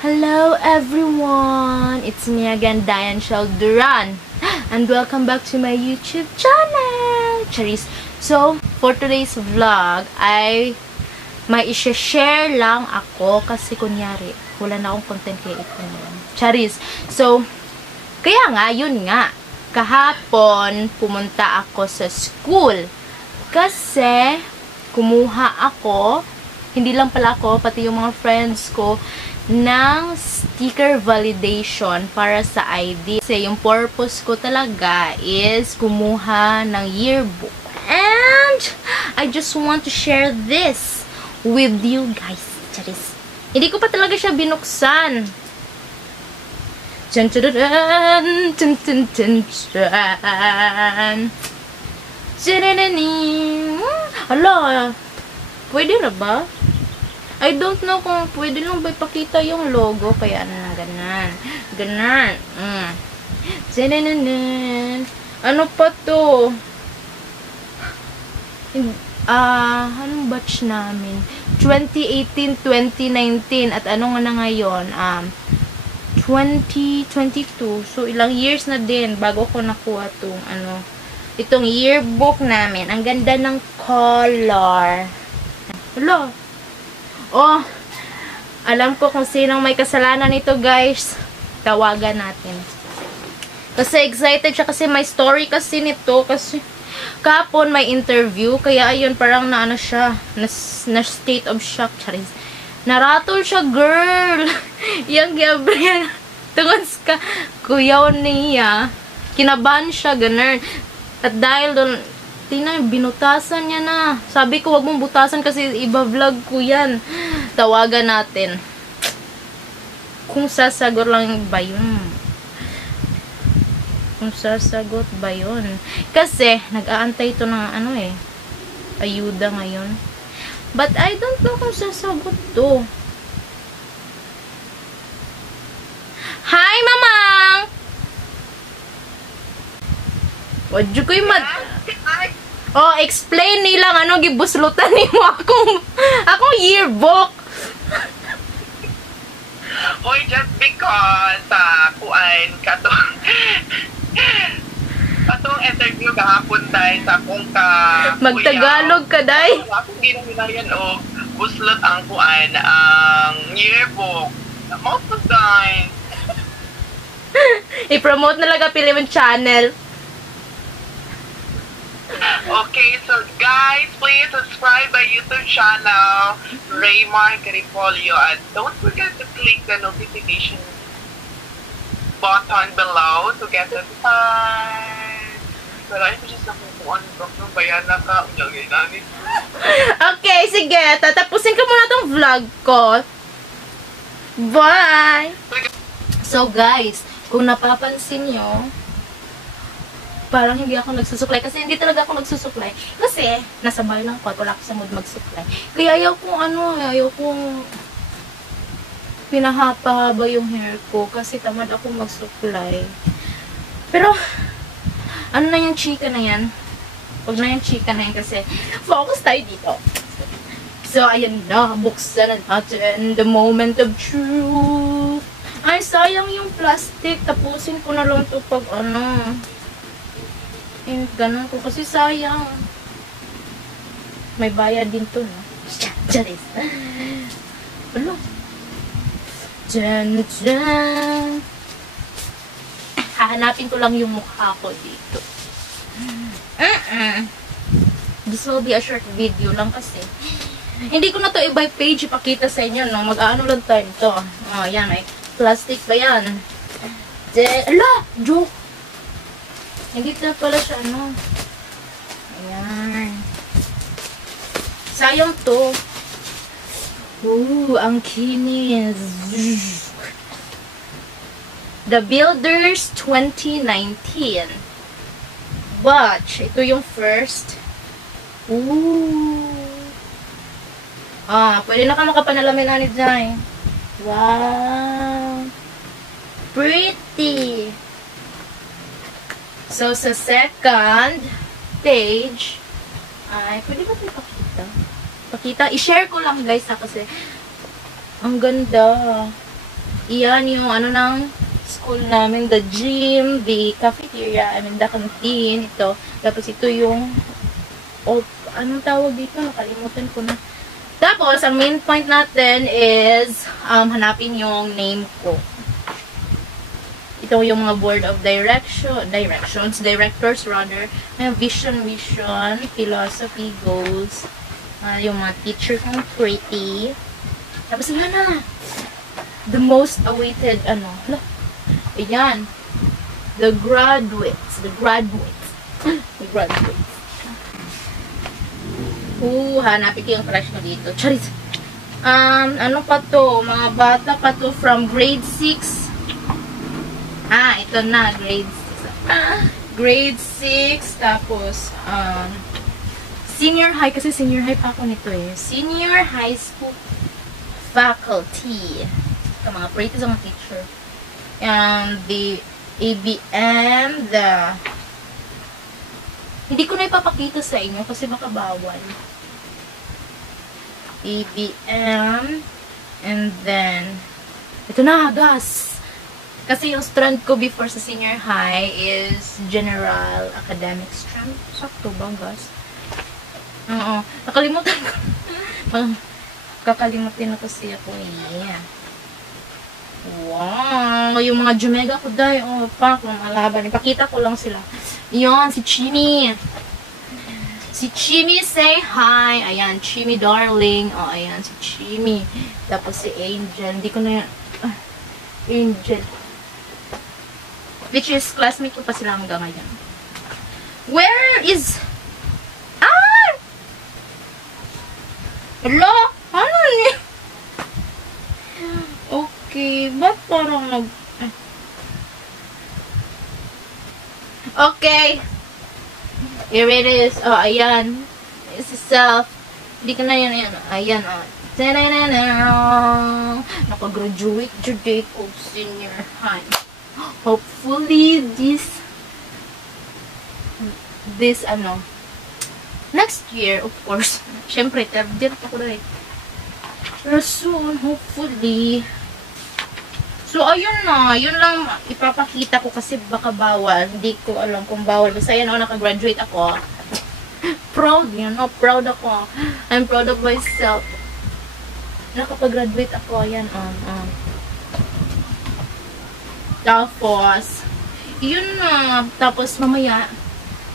Hello everyone! It's me again, Diane Shalduran. And welcome back to my YouTube channel! Charis! So, for today's vlog, ay may i-share lang ako kasi kunyari, wala na akong content kaya ito na lang. Charis! So, kaya nga, yun nga. Kahapon, pumunta ako sa school. Kasi, kumuha ako, hindi lang pala ako, pati yung mga friends ko, ng sticker validation para sa ID. Kasi yung purpose ko talaga is kumuha ng yearbook. And I just want to share this with you guys. Charis. Hindi ko pa talaga siya binuksan. Chan chan chan chan chan chan chan. Hala, pwede na ba? I don't know kung pwede lang ba ipakita yung logo. Kaya ano na, ganan. Ganan. Ano pa to? Anong batch namin? 2018, 2019. At ano nga na ngayon? 2022. So, ilang years na din bago ko nakuha tong itong yearbook namin. Ang ganda ng color. Hello. Oh, alam ko kung sinong may kasalanan nito, guys. Tawagan natin. Kasi excited siya kasi may story kasi nito. Kasi kapon may interview. Kaya ayun, parang na siya. Na state of shock. Charis. Naratol siya, girl. Yang Gabriel. Tungod ka. Kuyaw niya. Kinabahan siya, ganun. At dahil doon, tingnan, binutasan niya na. Sabi ko, wag mong butasan kasi iba-vlog ko yan. Tawagan natin. Kung sasagot lang ba yun? Kung sasagot ba yun? Kasi, nag-aantay ito ng ayuda ngayon. But I don't know kung sasagot to. Hi, mamang! Wadyo ko yung Oh, explain nilang gibuslutan ni mo akong yearbook. Oy, just because kuan katong interview kahapon dahil sa akong Magtagalog ka day. Akong ginamilayan og buslot ang kuan ang yearbook. Mo pa dahil. I-promote na lang ka Piliman channel. Okay, so guys, please subscribe my YouTube channel, Raymar Garifolio, and don't forget to click the notification button below to get notified. Pero ay mo siya sa kukuan ng bayan na ka. Okay, sige. Tatapusin ko muna tong vlog ko. Bye! So guys, kung napapansin nyo, parang hindi ako nagsusuklay. Kasi hindi talaga ako nagsusuklay. Kasi, nasa bahay lang ako at wala ako sa mood magsuklay. Kaya ayaw kong pinahapa-haba yung hair ko. Kasi tamad ako magsuklay. Pero, ano na yung chika na yan? Huwag na yung chika na yan kasi focus tayo dito. So, ayan na. Buksan na natin the moment of truth. Ay, sayang yung plastic. Tapusin ko na lang ito pag ganun ko kasi sayang. May bayad din to, no? Charis. Ano? Dyan. Hahanapin ko lang yung mukha ko dito. This will be a short video lang kasi. Hindi ko na to i-by page ipakita sa inyo, no? Mag-ano lang tayo ito. Oh, yan. May plastic ba yan? Ala! Joke! Hindi na pala siya, Ayan. Sayang to. Ooh, ang kinis. The Builders 2019. Batch. Ito yung first. Ooh. Pwede na ka makapanalamin ni Jai. Wow. Pretty. So, sa second page, ay, pwede ba ito pakita? I-share ko lang guys kasi ang ganda. Iyan yung ano ng school namin, the gym, the cafeteria, the canteen, ito. Tapos ito yung, anong tawag dito? Nakalimutan ko na. Tapos, ang main point natin is, hanapin yung name ko. Ito yung mga board of directors rather. May vision, philosophy, goals, yung mga teacher kong pretty. Tapos yan na. The most awaited, ayan. The graduates. Hanapin ko yung crush ko dito. Charis. Ano pa to? Mga bata pa to from grade 6. Ito na, grade 6. Grade 6, tapos, senior high, kasi senior high pa ako nito eh. Senior high school faculty. Ito, mga pretty sa mga teacher. The ABM, hindi ko na ipapakita sa inyo kasi baka bawal. ABM, and then, ito na, gas. Kasi yung strand ko before sa senior high is general academic strand. Sakto ba, gas? Oo, nakalimutan ko. Kakalimutin na kasi ako eh. Wow! Yung mga Jumega ko dahil, kung malaban. Ipakita ko lang sila. Yun, si Chimi. Si Chimi, say hi. Ayan, Chimi darling. Ayan, si Chimi. Tapos si Angel. Hindi ko na Angel. Which is, classmate ko pa sila hanggang ngayon. Where is... Hello? Ano niya? Okay, ba't parang Okay. Here it is. Ayan. This is self. Hindi ka na yan. Ayan, Nakagraduate today of senior high. Hopefully, next year, of course. Siyempre, third year pa ko rin. Pero soon, hopefully. So, ayun na. Yun lang ipapakita ko kasi baka bawal. Hindi ko alam kung bawal. Basta yan, nakagraduate ako. Proud, proud ako. I'm proud of myself. Nakapag-graduate ako. Ayan, Tapos, yun na. Tapos, mamaya,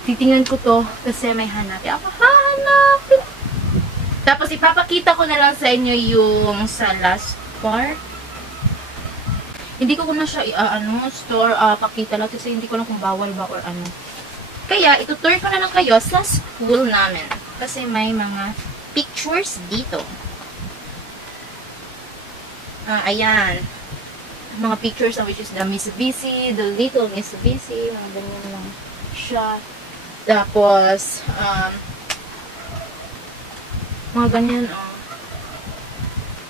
titingnan ko to kasi may hanapin. Hanapin. Tapos, ipapakita ko na lang sa inyo yung sa last part. Hindi ko na siya, pakita lang kasi hindi ko lang kung bawal ba or ano. Kaya, itutur ko na lang kayo sa school namin. Kasi may mga pictures dito. Ayan. Mga pictures which is the Miss BC, the little Miss BC, mga ganyan lang siya. Tapos, mga ganyan,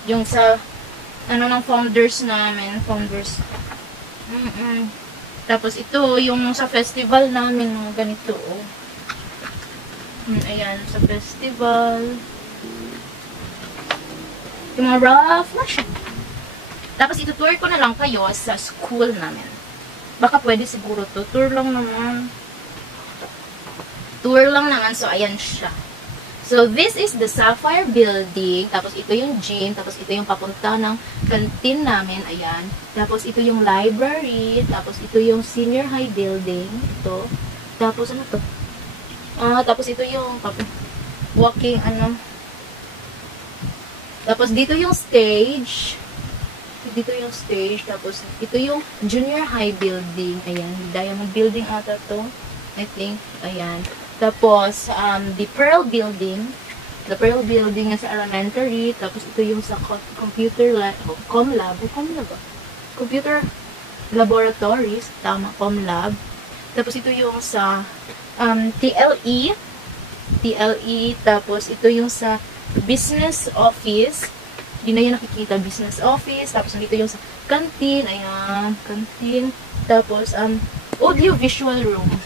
yung sa, ng founders namin, Tapos, ito, yung sa festival namin, mga ganito, Ayan, sa festival. Yung mga rough na siya. Tapos, itutour ko na lang kayo sa school namin. Baka pwede siguro to. Tour lang naman. So, ayan siya. So, this is the Sapphire Building. Tapos, ito yung gym. Tapos, ito yung papunta ng canteen namin. Ayan. Tapos, ito yung library. Tapos, ito yung senior high building. Ito. Tapos, ano to? Tapos, ito yung walking, Tapos, dito yung stage. Tapos, ito yung junior high building. Ayan. Diamond building ata to. I think. Ayan. Tapos, the Pearl Building. The Pearl Building sa elementary. Tapos, ito yung sa computer comlab. Computer laboratories. Tama, comlab. Tapos, ito yung sa TLE. Tapos, ito yung sa business office. Hindi na yun nakikita. Business office. Tapos, dito yung sa canteen. Ayan. Canteen. Tapos, audio-visual room.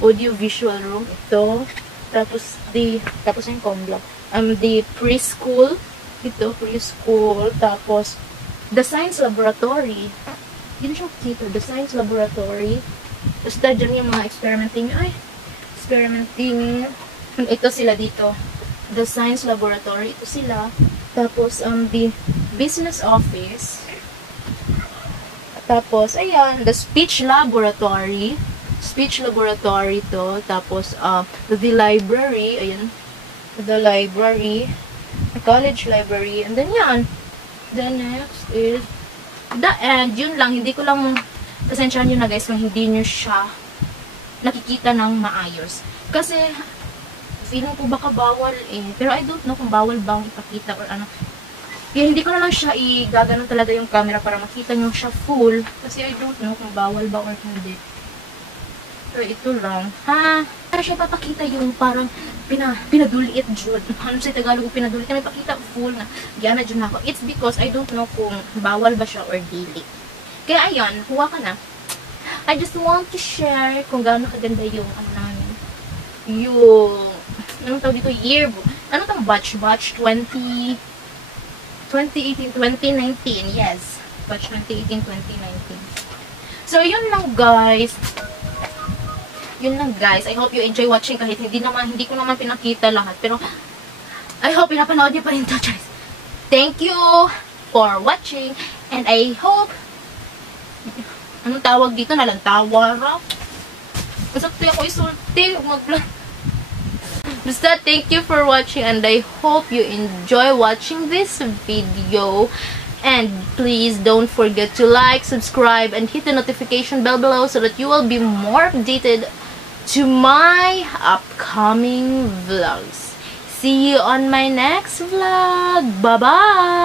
Ito. Tapos yung comlab. The preschool. Ito, preschool. Tapos, The Science Laboratory. Yun siya dito, the Science Laboratory. Basta dyan yung mga experimenting. Ito sila dito. The Science Laboratory. Ito sila. Tapos, the Business Office. Tapos, ayan, the Speech Laboratory. Speech Laboratory to. Tapos, the Library. Ayan. The Library. The College Library. And then, yan. The next is the end. Yun lang. Hindi ko lang pasensyahan nyo na guys kung hindi nyo siya nakikita ng maayos. Kasi, feeling ko baka bawal eh. Pero I don't know kung bawal bang ipakita or ano. Kaya hindi ko na lang siya igaganon talaga yung camera para makita nyo siya full. Kasi I don't know kung bawal ba or hindi. Pero ito lang. Para siya papakita yung parang pinaduliit dyan. Ano sa Tagalog pinaduliit? May pakita full na. Gana dyan ako. It's because I don't know kung bawal ba siya or dili. Kaya ayun, huwa ka na. I just want to share kung gaano kaganda yung ano namin. Yung anong tawag dito? Yearbook. Ano tawag? Batch 2018, 2019. Yes. Batch 2018, 2019. So, yun lang guys. Yun lang guys. I hope you enjoy watching kahit hindi ko naman pinakita lahat. Pero, I hope pinapanood niyo pa rin to. Thank you for watching. And I hope anong tawag dito? Nalantawara. Masakti ako isulti. Basta, thank you for watching and I hope you enjoy watching this video. And please don't forget to like, subscribe, and hit the notification bell below so that you will be more updated to my upcoming vlogs. See you on my next vlog. Bye-bye!